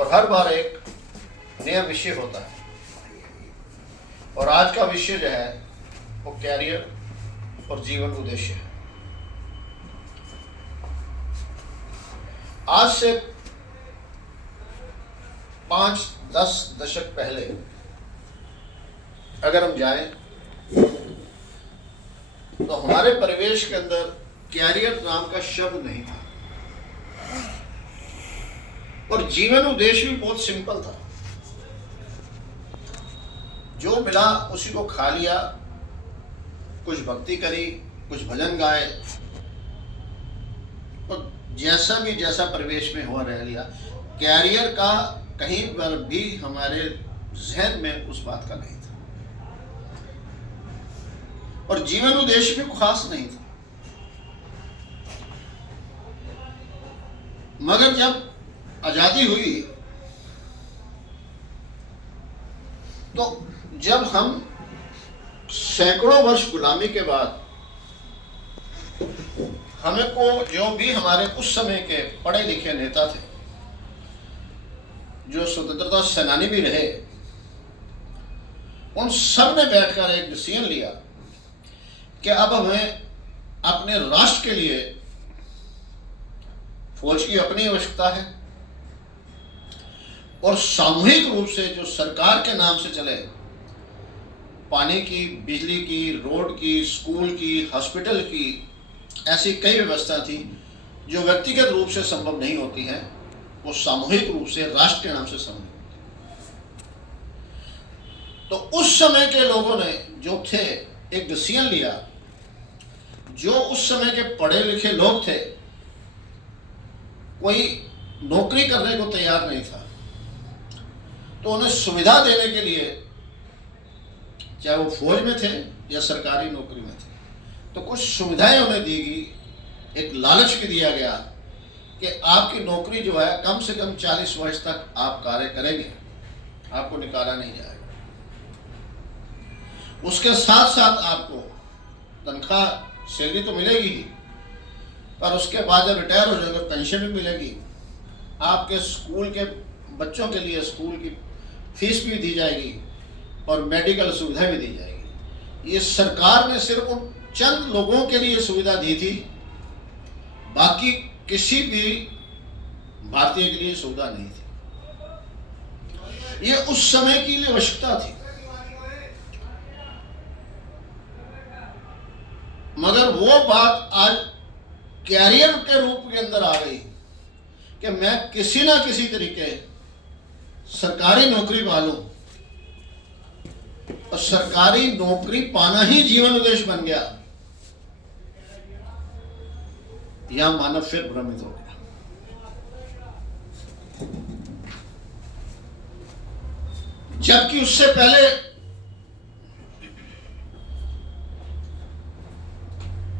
और हर बार एक नया विषय होता है। और आज का विषय जो है वो कैरियर और जीवन उद्देश्य है। आज से 5-10 दशक पहले अगर हम जाएं तो हमारे परिवेश के अंदर कैरियर नाम का शब्द नहीं था और जीवन उद्देश्य भी बहुत सिंपल था। जो मिला उसी को खा लिया, कुछ भक्ति करी, कुछ भजन गाए और जैसा परिवेश में हुआ रह लिया। कैरियर का कहीं पर भी हमारे जहन में उस बात का नहीं था और जीवन उद्देश्य भी खास नहीं था। मगर जब आजादी हुई तो जब हम सैकड़ों वर्ष गुलामी के बाद हमें को जो भी हमारे उस समय के पढ़े लिखे नेता थे, जो स्वतंत्रता सेनानी भी रहे, उन सब ने बैठकर एक डिसीजन लिया कि अब हमें अपने राष्ट्र के लिए फौज की अपनी आवश्यकता है और सामूहिक रूप से जो सरकार के नाम से चले, पानी की, बिजली की, रोड की, स्कूल की, हॉस्पिटल की, ऐसी कई व्यवस्था थी जो व्यक्तिगत रूप से संभव नहीं होती हैं, वो सामूहिक रूप से राष्ट्र के नाम से संभव होती। तो उस समय के लोगों ने जो थे एक डिसीजन लिया। जो उस समय के पढ़े लिखे लोग थे, कोई नौकरी करने को तैयार नहीं था, तो उन्हें सुविधा देने के लिए, चाहे वो फौज में थे या सरकारी नौकरी में थे, तो कुछ सुविधाएं उन्हें दी गई। एक लालच भी दिया गया कि आपकी नौकरी जो है कम से कम 40 वर्ष तक आप कार्य करेंगे, आपको निकाला नहीं जाएगा। उसके साथ साथ आपको तनख्वाह, सैलरी तो मिलेगी ही, पर उसके बाद जब रिटायर हो जाएगा पेंशन भी मिलेगी। आपके स्कूल के बच्चों के लिए स्कूल की फीस भी दी जाएगी और मेडिकल सुविधा भी दी जाएगी। ये सरकार ने सिर्फ उन चंद लोगों के लिए सुविधा दी थी, बाकी किसी भी भारतीय के लिए सुविधा नहीं थी। ये उस समय की लिए आवश्यकता थी। मगर वो बात आज कैरियर के रूप के अंदर आ गई कि मैं किसी ना किसी तरीके सरकारी नौकरी पालूं और सरकारी नौकरी पाना ही जीवन उद्देश्य बन गया। यह मानव फिर भ्रमित हो गया। जबकि उससे पहले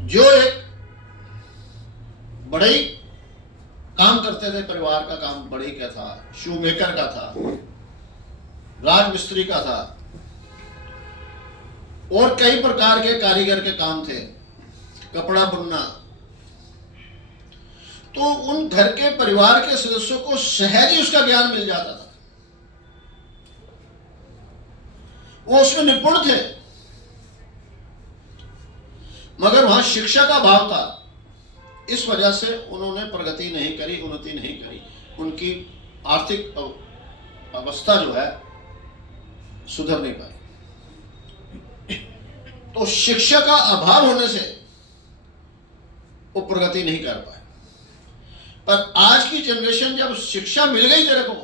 जो एक बड़े काम करते थे, परिवार का काम बड़े का था, शू मेकर का था, राजमिस्त्री का था और कई प्रकार के कारीगर के काम थे, कपड़ा बुनना, तो उन घर के परिवार के सदस्यों को सहज ही उसका ज्ञान मिल जाता था। वो उसमें निपुण थे, मगर वहां शिक्षा का अभाव था। इस वजह से उन्होंने प्रगति नहीं करी, उन्नति नहीं करी। उनकी आर्थिक अवस्था जो है सुधर नहीं पाई। तो शिक्षा का अभाव होने से वो प्रगति नहीं कर पाए। पर आज की जनरेशन जब शिक्षा मिल गई तेरे को,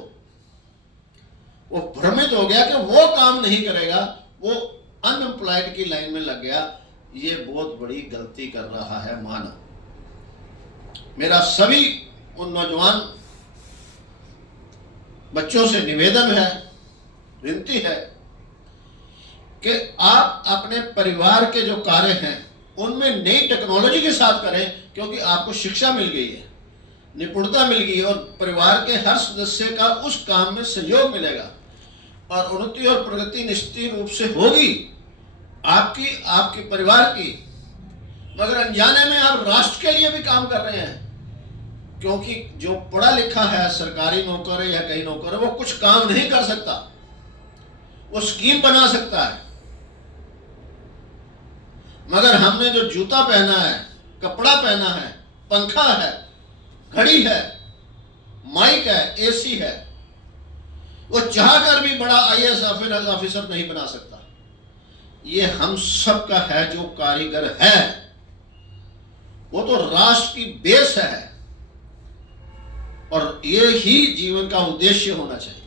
वो भ्रमित हो गया कि वो काम नहीं करेगा, वो अनएम्प्लॉयड की लाइन में लग गया। ये बहुत बड़ी गलती कर रहा है मानव। मेरा सभी उन नौजवान बच्चों से निवेदन है, विनती है कि आप अपने परिवार के जो कार्य हैं उनमें नई टेक्नोलॉजी के साथ करें, क्योंकि आपको शिक्षा मिल गई है, निपुणता मिल गई और परिवार के हर सदस्य का उस काम में सहयोग मिलेगा और उन्नति और प्रगति निश्चित रूप से होगी आपके परिवार की। मगर अनजाने में आप राष्ट्र के लिए भी काम कर रहे हैं क्योंकि जो पढ़ा लिखा है, सरकारी नौकर है या कहीं नौकर है, वो कुछ काम नहीं कर सकता, वो स्कीम बना सकता है। मगर हमने जो जूता पहना है, कपड़ा पहना है, पंखा है, घड़ी है, माइक है, एसी है, वो चाहकर भी बड़ा आईएएस ऑफिसर नहीं बना सकता। ये हम सब का है जो कारीगर है, वो तो राष्ट्र की बेस है, और ये ही जीवन का उद्देश्य होना चाहिए।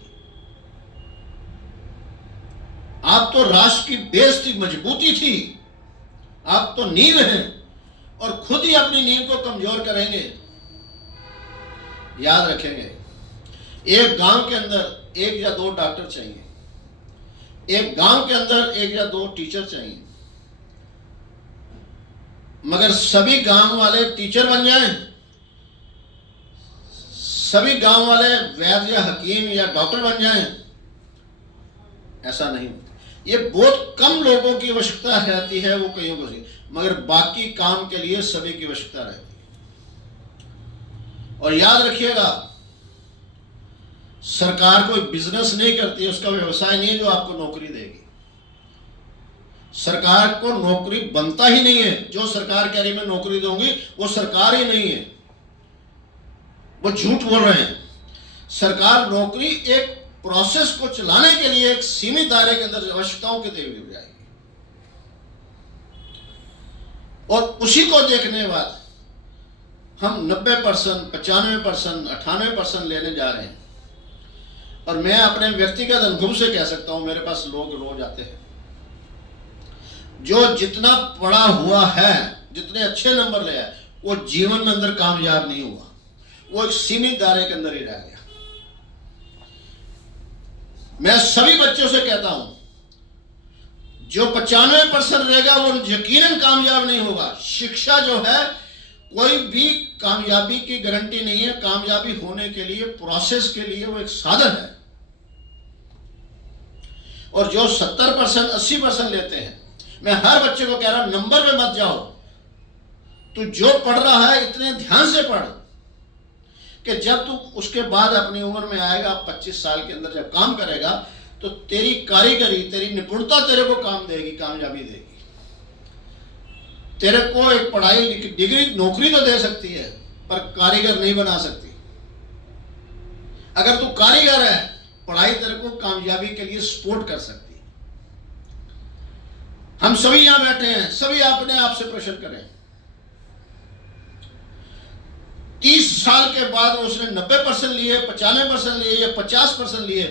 आप तो राष्ट्र की बेस थी, मजबूती थी, आप तो नींव हैं, और खुद ही अपनी नींव को कमजोर करेंगे। याद रखेंगे, एक गांव के अंदर 1 या 2 डॉक्टर चाहिए, एक गांव के अंदर 1 या 2 टीचर चाहिए, मगर सभी गांव वाले टीचर बन जाएं, सभी गांव वाले वैद्य या हकीम या डॉक्टर बन जाएं, ऐसा नहीं होता। ये बहुत कम लोगों की आवश्यकता रहती है, वो कईयों को सी, मगर बाकी काम के लिए सभी की आवश्यकता रहती है। और याद रखिएगा, सरकार कोई बिजनेस नहीं करती है, उसका व्यवसाय नहीं है जो आपको नौकरी देगी। सरकार को नौकरी बनता ही नहीं है। जो सरकार कह रही मैं नौकरी दूंगी, वो सरकार ही नहीं है, वो झूठ बोल रहे हैं। सरकार नौकरी एक प्रोसेस को चलाने के लिए एक सीमित दायरे के अंदर आवश्यकताओं के देवी दी जाएगी, और उसी को देखने के बाद हम 90%, 95%, 98% लेने जा रहे हैं। और मैं अपने व्यक्तिगत अनुभव से कह सकता हूं, मेरे पास लोग रोज आते हैं जो जितना पढ़ा हुआ है, जितने अच्छे नंबर ले आए, वो जीवन में अंदर कामयाब नहीं हुआ, वो एक सीमित दायरे के अंदर ही रह गया। मैं सभी बच्चों से कहता हूं, जो 95% रहेगा वो यकीनन कामयाब नहीं होगा। शिक्षा जो है, कोई भी कामयाबी की गारंटी नहीं है। कामयाबी होने के लिए, प्रोसेस के लिए, वो एक साधन है। और जो 70%, 80% लेते हैं, मैं हर बच्चे को कह रहा हूं, नंबर पे मत जाओ, तू जो पढ़ रहा है इतने ध्यान से पढ़ कि जब तू उसके बाद अपनी उम्र में आएगा, 25 साल के अंदर जब काम करेगा, तो तेरी कारीगरी, तेरी निपुणता तेरे को काम देगी, कामयाबी देगी। तेरे को एक पढ़ाई डिग्री, नौकरी तो दे सकती है, पर कारीगर नहीं बना सकती। अगर तू कारीगर है, पढ़ाई तेरे को कामयाबी के लिए सपोर्ट कर सकती है। हम सभी यहां बैठे हैं, सभी अपने आप से प्रश्न करें, 30 साल के बाद उसने 90% लिए, 95% लिए या 50% लिए,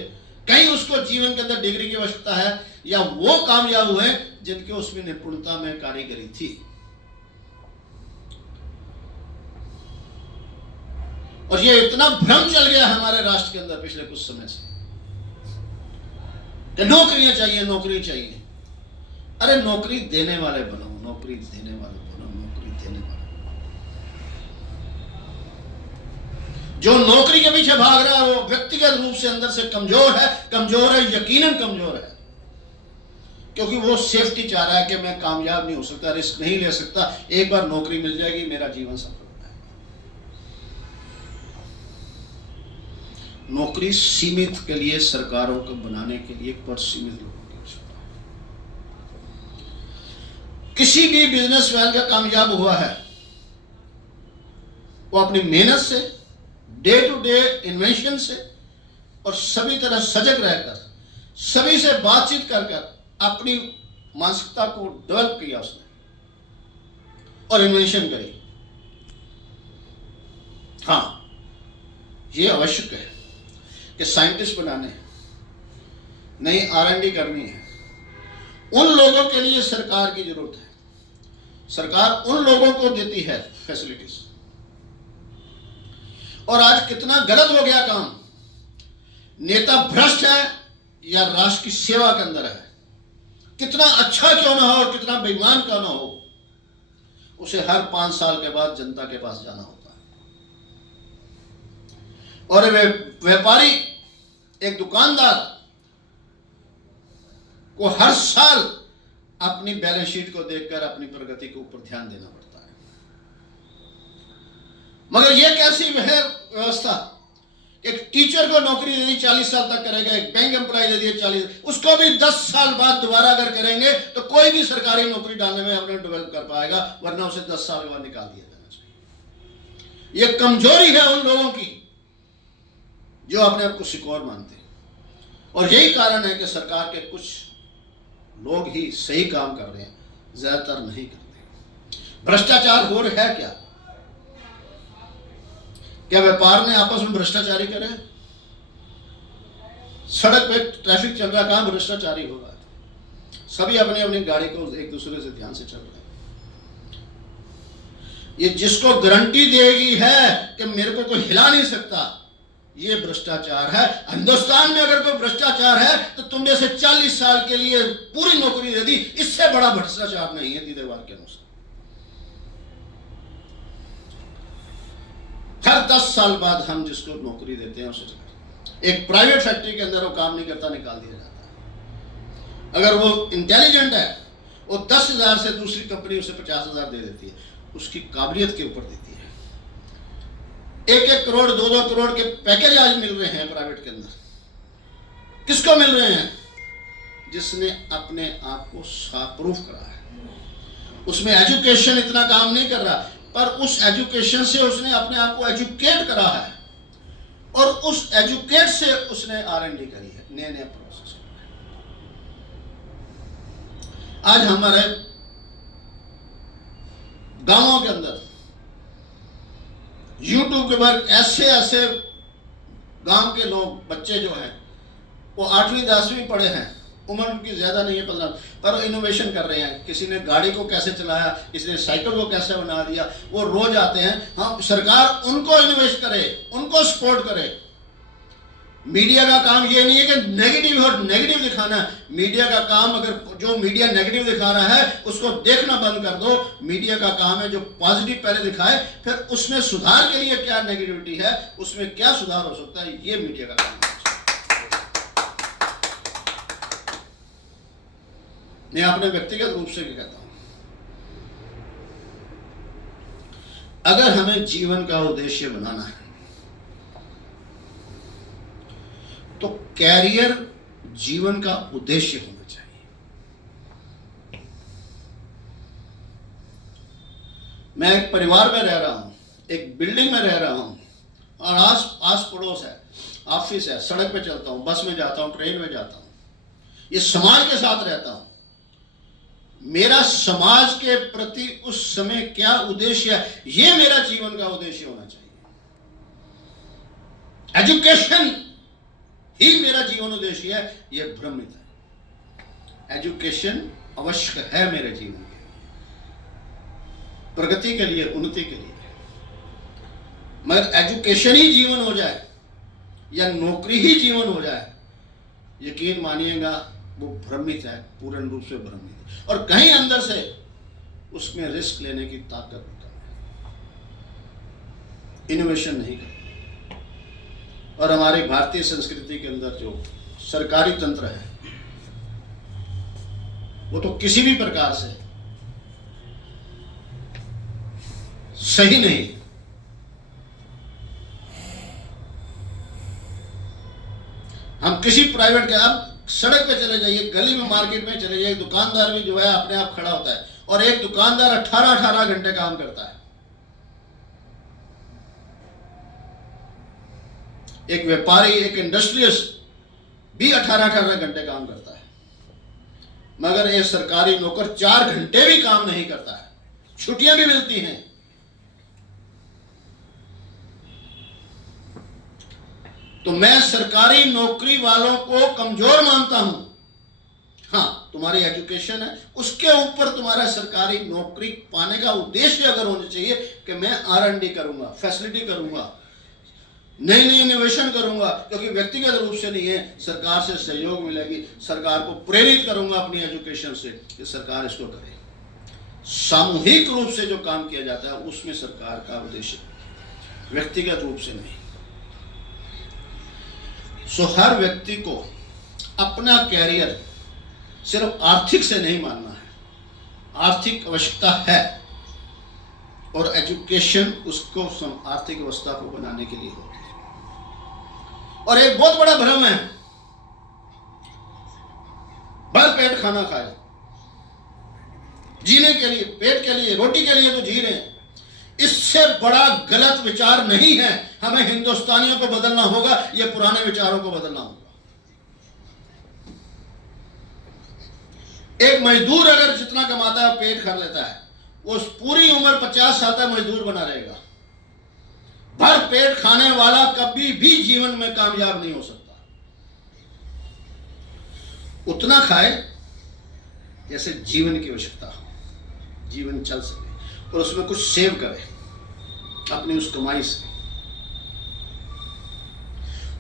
कहीं उसको जीवन के अंदर डिग्री की आवश्यकता है, या वो कामयाब हुए जिनके उसमें निपुणता में कारीगरी थी। और ये इतना भ्रम चल गया हमारे राष्ट्र के अंदर पिछले कुछ समय से कि नौकरियां चाहिए, नौकरी चाहिए। अरे नौकरी देने वाले बनो, नौकरी देने वाले बनो, नौकरी देने वाले। जो नौकरी के पीछे भाग रहा है, वो व्यक्तिगत रूप से अंदर से कमजोर है, यकीनन कमजोर है, क्योंकि वो सेफ्टी चाह रहा है कि मैं कामयाब नहीं हो सकता, रिस्क नहीं ले सकता, एक बार नौकरी मिल जाएगी, मेरा जीवन सफल हो जाएगा। नौकरी सीमित के लिए, सरकारों को बनाने के लिए पर सीमित लोगों की आवश्यकता है। किसी भी बिजनेसमैन का कामयाब हुआ है, वो अपनी मेहनत से, डे टू डे इन्वेंशन से, और सभी तरह सजग रहकर, सभी से बातचीत कर अपनी मानसिकता को डेवलप किया उसने, और इन्वेंशन करी। हाँ, ये आवश्यक है कि साइंटिस्ट बनाने, नई R&D करनी है। उन लोगों के लिए सरकार की जरूरत है। सरकार उन लोगों को देती है फैसिलिटीज। और आज कितना गलत हो गया काम, नेता भ्रष्ट है या राष्ट्र की सेवा के अंदर है, कितना अच्छा क्यों ना हो और कितना बेईमान क्यों ना हो, उसे हर 5 साल के बाद जनता के पास जाना होता है। और वे व्यापारी, एक दुकानदार को हर साल अपनी बैलेंस शीट को देखकर अपनी प्रगति के ऊपर ध्यान देना पड़ता है। मगर ये कैसी है व्यवस्था, एक टीचर को नौकरी दे दी 40 साल तक करेगा, एक बैंक एम्प्लॉय दे दिए 40, उसको भी 10 साल बाद दोबारा अगर करेंगे तो कोई भी सरकारी नौकरी डालने में अपने डेवलप कर पाएगा, वरना उसे 10 साल के बाद निकाल दिया जाना चाहिए। ये कमजोरी है उन लोगों की जो अपने आप को सिक्योर मानते हैं, और यही कारण है कि सरकार के कुछ लोग ही सही काम कर रहे हैं, ज्यादातर नहीं करते। भ्रष्टाचार हो रहा है क्या? क्या व्यापार ने आपस में भ्रष्टाचारी करे? सड़क पे ट्रैफिक चल रहा, कहां भ्रष्टाचारी हो रहा है? सभी अपनी अपनी गाड़ी को एक दूसरे से ध्यान से चल रहे हैं। ये जिसको गारंटी देगी है कि मेरे को कोई हिला नहीं सकता, ये भ्रष्टाचार है। हिंदुस्तान में अगर कोई भ्रष्टाचार है तो तुम जैसे 40 साल के लिए पूरी नौकरी दे दी, इससे बड़ा भ्रष्टाचार नहीं है दीदेवार के अनुसार। हर 10 साल बाद हम जिसको नौकरी देते हैं उसे एक प्राइवेट फैक्ट्री के अंदर वो काम नहीं करता, निकाल दिया जाता है। अगर वो इंटेलिजेंट है, वो 10,000 से दूसरी कंपनी उसे 50,000 दे देती है, उसकी काबिलियत के ऊपर देती है। 1-1 करोड़ 2-2 करोड़ के पैकेज आज मिल रहे हैं प्राइवेट के अंदर। किसको मिल रहे हैं? जिसने अपने आप को प्रूफ करा है। उसमें एजुकेशन इतना काम नहीं कर रहा, पर उस एजुकेशन से उसने अपने आप को एजुकेट करा है, और उस एजुकेट से उसने R&D करी है, नए नए प्रोसेस। आज हमारे गांवों के अंदर YouTube के पर ऐसे ऐसे गांव के लोग, बच्चे जो हैं वो 8वीं 10वीं पढ़े हैं, उम्र उनकी ज्यादा नहीं है 15, पर इनोवेशन कर रहे हैं। किसी ने गाड़ी को कैसे चलाया, किसी ने साइकिल को कैसे बना दिया, वो रोज आते हैं। हाँ, सरकार उनको इन्वेस्ट करे, उनको सपोर्ट करे। मीडिया का काम ये नहीं है कि नेगेटिव और नेगेटिव दिखाना। मीडिया का काम, अगर जो मीडिया नेगेटिव दिखा रहा है उसको देखना बंद कर दो। मीडिया का काम है जो पॉजिटिव पहले दिखाए, फिर उसमें सुधार के लिए क्या नेगेटिविटी है, उसमें क्या सुधार हो सकता है, ये मीडिया का काम है। मैं अपने व्यक्तिगत रूप से कहता हूं, अगर हमें जीवन का उद्देश्य बनाना है तो कैरियर जीवन का उद्देश्य होना चाहिए। मैं एक परिवार में रह रहा हूं, एक बिल्डिंग में रह रहा हूं, और आस पड़ोस है, ऑफिस है, सड़क पे चलता हूं, बस में जाता हूं, ट्रेन में जाता हूं, ये समाज के साथ रहता हूं। मेरा समाज के प्रति उस समय क्या उद्देश्य है, ये मेरा जीवन का उद्देश्य होना चाहिए। एजुकेशन ही मेरा जीवन उद्देश्य है, यह भ्रमित है। एजुकेशन आवश्यक है मेरे जीवन के प्रगति के लिए, उन्नति के लिए, मगर एजुकेशन ही जीवन हो जाए या नौकरी ही जीवन हो जाए, यकीन मानिएगा वो भ्रमित है, पूर्ण रूप से भ्रमित है, और कहीं अंदर से उसमें रिस्क लेने की ताकत कम है, इनोवेशन नहीं करते। और हमारी भारतीय संस्कृति के अंदर जो सरकारी तंत्र है वो तो किसी भी प्रकार से सही नहीं। हम किसी प्राइवेट के, आप सड़क पे चले जाइए, गली में, मार्केट में चले जाइए, दुकानदार भी जो है अपने आप खड़ा होता है, और एक दुकानदार 18-18 घंटे काम करता है। एक व्यापारी, एक इंडस्ट्रियलिस्ट भी 18-18 घंटे काम करता है, मगर एक सरकारी नौकर 4 घंटे भी काम नहीं करता है, छुट्टियां भी मिलती हैं। तो मैं सरकारी नौकरी वालों को कमजोर मानता हूं। हाँ, तुम्हारी एजुकेशन है, उसके ऊपर तुम्हारा सरकारी नौकरी पाने का उद्देश्य अगर होना चाहिए कि मैं R&D करूंगा, फैसिलिटी करूंगा, नई नई इनोवेशन करूंगा, क्योंकि व्यक्तिगत रूप से नहीं है, सरकार से सहयोग मिलेगी, सरकार को प्रेरित करूंगा अपनी एजुकेशन से कि सरकार इसको करे। सामूहिक रूप से जो काम किया जाता है उसमें सरकार का उद्देश्य, व्यक्तिगत रूप से नहीं। सो हर व्यक्ति को अपना कैरियर सिर्फ आर्थिक से नहीं मानना है। आर्थिक आवश्यकता है, और एजुकेशन उसको आर्थिक अवस्था को बनाने के लिए होती है। और एक बहुत बड़ा भ्रम है, भर पेट खाना खाए, जीने के लिए, पेट के लिए, रोटी के लिए तो जी रहे हैं। इससे बड़ा गलत विचार नहीं है। हमें हिंदुस्तानियों को बदलना होगा, ये पुराने विचारों को बदलना होगा। एक मजदूर अगर जितना कमाता है पेट भर लेता है, वो पूरी उम्र 50 साल तक मजदूर बना रहेगा। भर पेट खाने वाला कभी भी जीवन में कामयाब नहीं हो सकता। उतना खाए जैसे जीवन की आवश्यकता हो, जीवन चल सके, और उसमें कुछ सेव करे अपनी उस कमाई से।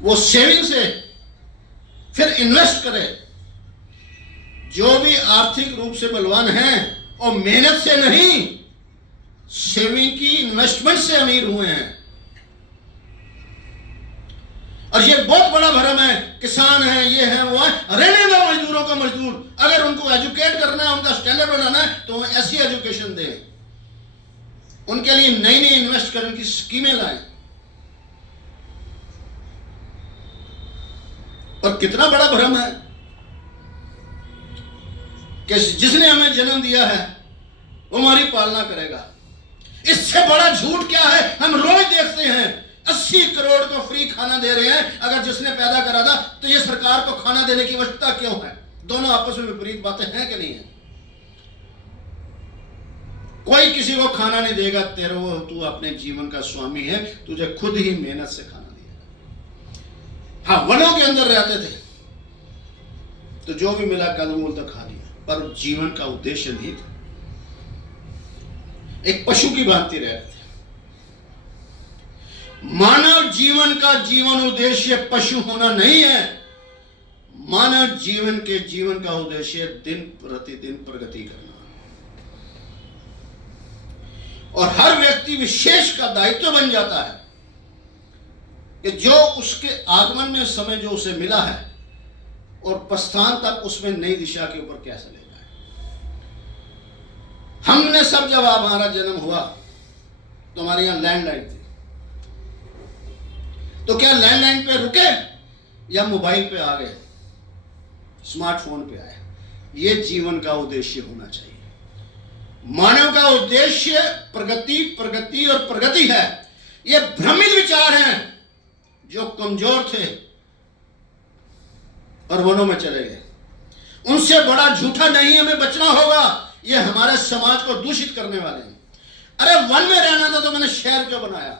वो सेविंग से फिर इन्वेस्ट करे। जो भी आर्थिक रूप से बलवान हैं और मेहनत से नहीं, सेविंग की, इन्वेस्टमेंट से अमीर हुए हैं। और ये बहुत बड़ा भ्रम है, किसान है, ये है, वो है, रहने दो मजदूरों का मजदूर। अगर उनको एजुकेट करना है, उनका स्टैंडर्ड बनाना है, तो ऐसी एजुकेशन दें, उनके लिए नई नई इन्वेस्ट करने की स्कीमें लाएं। और कितना बड़ा भ्रम है कि जिसने हमें जन्म दिया है वो हमारी पालना करेगा। इससे बड़ा झूठ क्या है? हम रोज देखते हैं 80 करोड़ को फ्री खाना दे रहे हैं। अगर जिसने पैदा करा था तो ये सरकार को खाना देने की आवश्यकता क्यों है? दोनों आपस में विपरीत बातें हैं कि नहीं है? कोई किसी को खाना नहीं देगा, तेरे वो, तू अपने जीवन का स्वामी है, तुझे खुद ही मेहनत से खाना दिया। हाँ, वनों के अंदर रहते थे तो जो भी मिला कंदमूल तो खा लिया, पर जीवन का उद्देश्य नहीं था। एक पशु की भांति रहते थे। मानव जीवन का जीवन उद्देश्य पशु होना नहीं है। मानव जीवन के जीवन का उद्देश्य दिन प्रतिदिन प्रगति करना। और हर व्यक्ति विशेष का दायित्व बन जाता है कि जो उसके आगमन में समय जो उसे मिला है और प्रस्थान तक उसमें नई दिशा के ऊपर कैसे ले जाए। हमने सब, जब हमारा जन्म हुआ तो हमारे यहां लैंडलाइन थी, तो क्या लैंडलाइन पे रुके या मोबाइल पे आ गए, स्मार्टफोन पे आए? ये जीवन का उद्देश्य होना चाहिए। मानव का उद्देश्य प्रगति, प्रगति और प्रगति है। ये भ्रमित विचार हैं जो कमजोर थे और वनों में चले गए। उनसे बड़ा झूठा नहीं हमें बचना होगा। ये हमारे समाज को दूषित करने वाले हैं। अरे वन में रहना था तो मैंने शहर क्यों बनाया?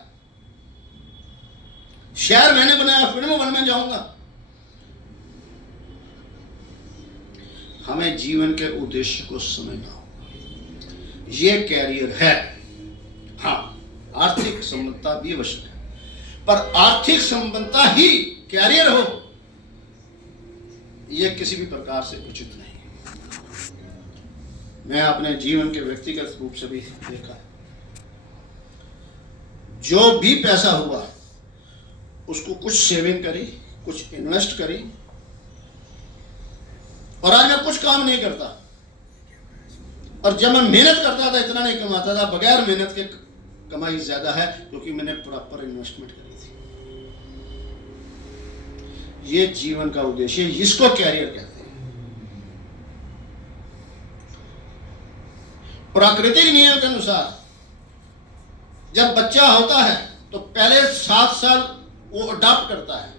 शहर मैंने बनाया, फिर मैं वन में जाऊंगा। हमें जीवन के उद्देश्य को समझना होगा। ये कैरियर है। हाँ, आर्थिक संबद्धता भी आवश्यक है, पर आर्थिक संबद्धता ही कैरियर हो, यह किसी भी प्रकार से उचित नहीं। मैं अपने जीवन के व्यक्तिगत रूप से भी देखा है, जो भी पैसा हुआ उसको कुछ सेविंग करी, कुछ इन्वेस्ट करी। और आज मैं कुछ काम नहीं करता, और जब मैं मेहनत करता था इतना नहीं कमाता था। बगैर मेहनत के कमाई ज्यादा है, क्योंकि मैंने प्रॉपर इन्वेस्टमेंट करी थी। ये जीवन का उद्देश्य, इसको कैरियर कहते हैं। प्राकृतिक नियम के अनुसार जब बच्चा होता है तो पहले 7 साल वो अडॉप्ट करता है,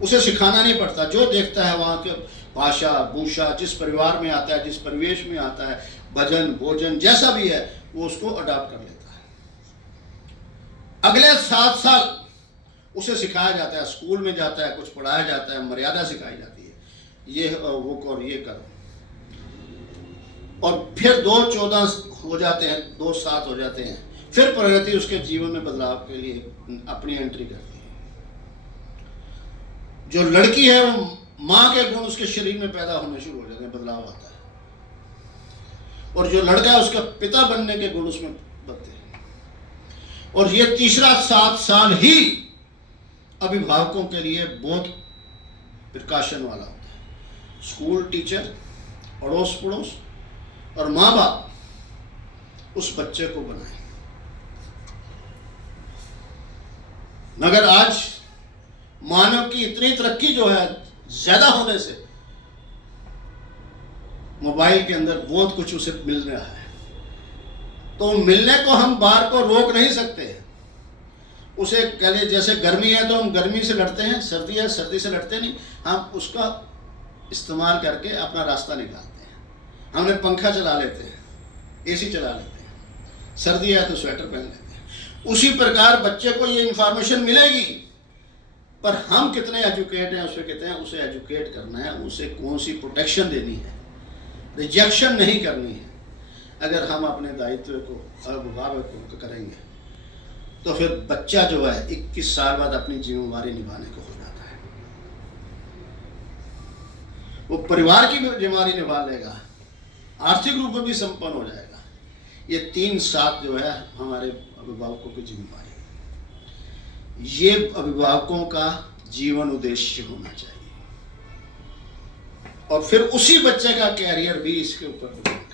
उसे सिखाना नहीं पड़ता। जो देखता है वहां के भाषा भूषा, जिस परिवार में आता है, जिस परिवेश में आता है, भजन भोजन जैसा भी है, वो उसको अडॉप्ट कर लेता है। अगले 7 साल उसे सिखाया जाता है, स्कूल में जाता है, कुछ पढ़ाया जाता है, मर्यादा सिखाई जाती है, ये वो कर, ये करो। और फिर 2-14 हो जाते हैं, 2-7 हो जाते हैं, फिर प्रगति उसके जीवन में बदलाव के लिए अपनी एंट्री करती है। जो लड़की है वो मां के गुण उसके शरीर में पैदा होने शुरू हो जाते हैं, बदलाव आता है। और जो लड़का है उसका पिता बनने के गुण उसमें बनते हैं। और ये तीसरा 7 साल ही अभिभावकों के लिए बहुत प्रिकॉशन वाला होता है। स्कूल टीचर, अड़ोस पड़ोस और माँ बाप, उस बच्चे को बनाए। मगर आज मानव की इतनी तरक्की जो है ज्यादा होने से मोबाइल के अंदर बहुत कुछ उसे मिल रहा है, तो मिलने को हम बाहर को रोक नहीं सकते। उसे कहे जैसे गर्मी है तो हम गर्मी से लड़ते हैं, सर्दी है सर्दी से लड़ते नहीं, हम उसका इस्तेमाल करके अपना रास्ता निकालते हैं। हमने पंखा चला लेते हैं, एसी चला लेते हैं, सर्दी है तो स्वेटर पहन लेते हैं। उसी प्रकार बच्चे को ये इंफॉर्मेशन मिलेगी, पर हम कितने एजुकेट हैं उसे कहते हैं, उसे एजुकेट करना है, उसे कौन सी प्रोटेक्शन देनी है, रिजेक्शन नहीं करनी है। अगर हम अपने दायित्व को अभिभावक करेंगे तो फिर बच्चा जो है 21 साल बाद अपनी जिम्मेवारी निभाने को हो जाता है। वो परिवार की भी जिम्मेवारी निभा लेगा, आर्थिक रूप में भी संपन्न हो जाएगा। ये 3 साथ जो है हमारे अभिभावकों की जिम्मेवारी है। ये अभिभावकों का जीवन उद्देश्य होना चाहिए, और फिर उसी बच्चे का कैरियर भी इसके ऊपर डिपेंड करेगा।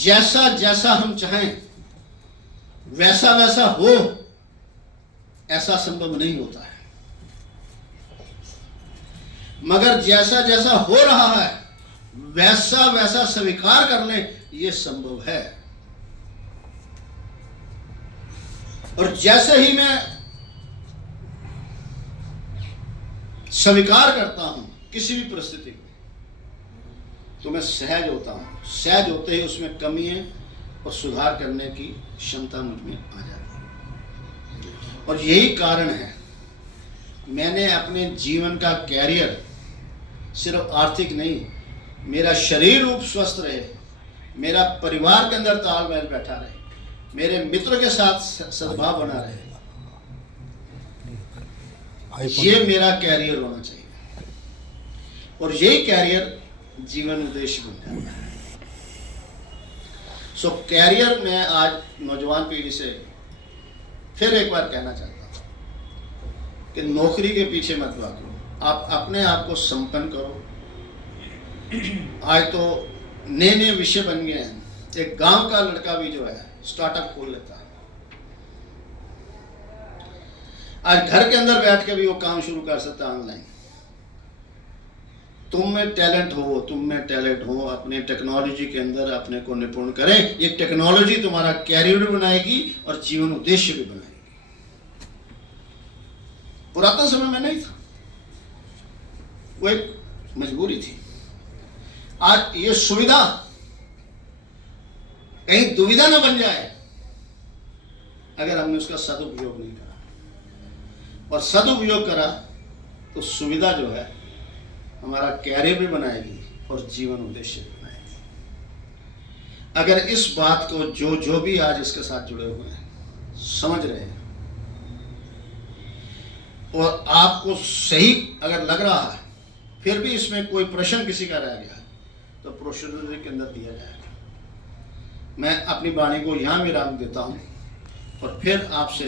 जैसा जैसा हम चाहें वैसा वैसा हो, ऐसा संभव नहीं होता है। मगर जैसा जैसा हो रहा है वैसा वैसा स्वीकार कर ले, ये संभव है। और जैसे ही मैं स्वीकार करता हूं किसी भी परिस्थिति को, तो मैं सहज होता हूं। सहज होते ही उसमें कमी है और सुधार करने की क्षमता मुझ में आ जाती है। और यही कारण है मैंने अपने जीवन का कैरियर सिर्फ आर्थिक नहीं, मेरा शरीर रूप स्वस्थ रहे, मेरा परिवार के अंदर तालमेल बैठा रहे, मेरे मित्र के साथ सद्भाव बना रहे, ये मेरा कैरियर होना चाहिए। और यही कैरियर जीवन उद्देश्य बन जाता है। सो कैरियर में आज नौजवान पीढ़ी से फिर एक बार कहना चाहता हूं कि नौकरी के पीछे मत भागो, आप अपने आप को संपन्न करो। आज तो नए नए विषय बन गए हैं। एक गांव का लड़का भी जो है स्टार्टअप खोल लेता है, आज घर के अंदर बैठ के भी वो काम शुरू कर सकता है ऑनलाइन। तुम में टैलेंट हो, अपने टेक्नोलॉजी के अंदर अपने को निपुण करें। ये टेक्नोलॉजी तुम्हारा कैरियर भी बनाएगी और जीवन उद्देश्य भी बनाएगी। पुरातन समय में नहीं था, वो एक मजबूरी थी। आज ये सुविधा कहीं दुविधा न बन जाए अगर हमने उसका सदुपयोग नहीं करा, और सदुपयोग करा तो सुविधा जो है हमारा कैरियर भी बनाएगी और जीवन उद्देश्य भी बनाएगी। अगर इस बात को जो भी आज इसके साथ जुड़े हुए हैं समझ रहे हैं, और आपको सही अगर लग रहा है, फिर भी इसमें कोई प्रश्न किसी का रह गया तो प्रोसीजर के अंदर दिया जाएगा। मैं अपनी वाणी को यहाँ विराम देता हूँ और फिर आपसे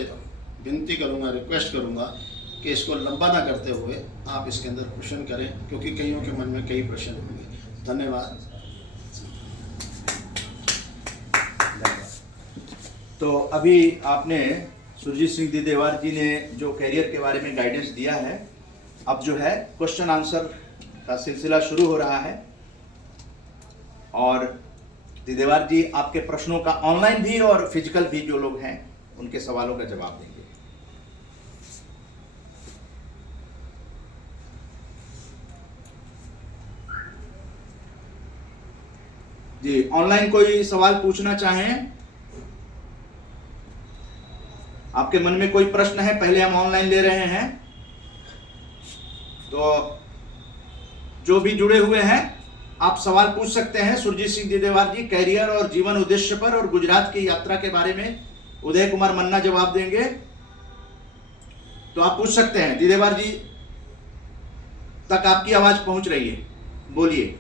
विनती करूँगा, रिक्वेस्ट करूँगा कि इसको लंबा ना करते हुए आप इसके अंदर प्रश्न करें, क्योंकि कईयों के मन में कई प्रश्न होंगे। धन्यवाद। तो अभी आपने सुरजीत सिंह दिदेवार जी ने जो कैरियर के बारे में गाइडेंस दिया है, अब जो है क्वेश्चन आंसर का सिलसिला शुरू हो रहा है, और दिदेवार जी आपके प्रश्नों का ऑनलाइन भी और फिजिकल भी जो लोग हैं उनके सवालों का जवाब देंगे। जी, ऑनलाइन कोई सवाल पूछना चाहें? आपके मन में कोई प्रश्न है? पहले हम ऑनलाइन ले रहे हैं, तो जो भी जुड़े हुए हैं आप सवाल पूछ सकते हैं सुरजीत सिंह दिदेवार जी कैरियर और जीवन उद्देश्य पर, और गुजरात की यात्रा के बारे में उदय कुमार मन्ना जवाब देंगे, तो आप पूछ सकते हैं। दिदेवार जी तक आपकी आवाज पहुंच रही है, बोलिए।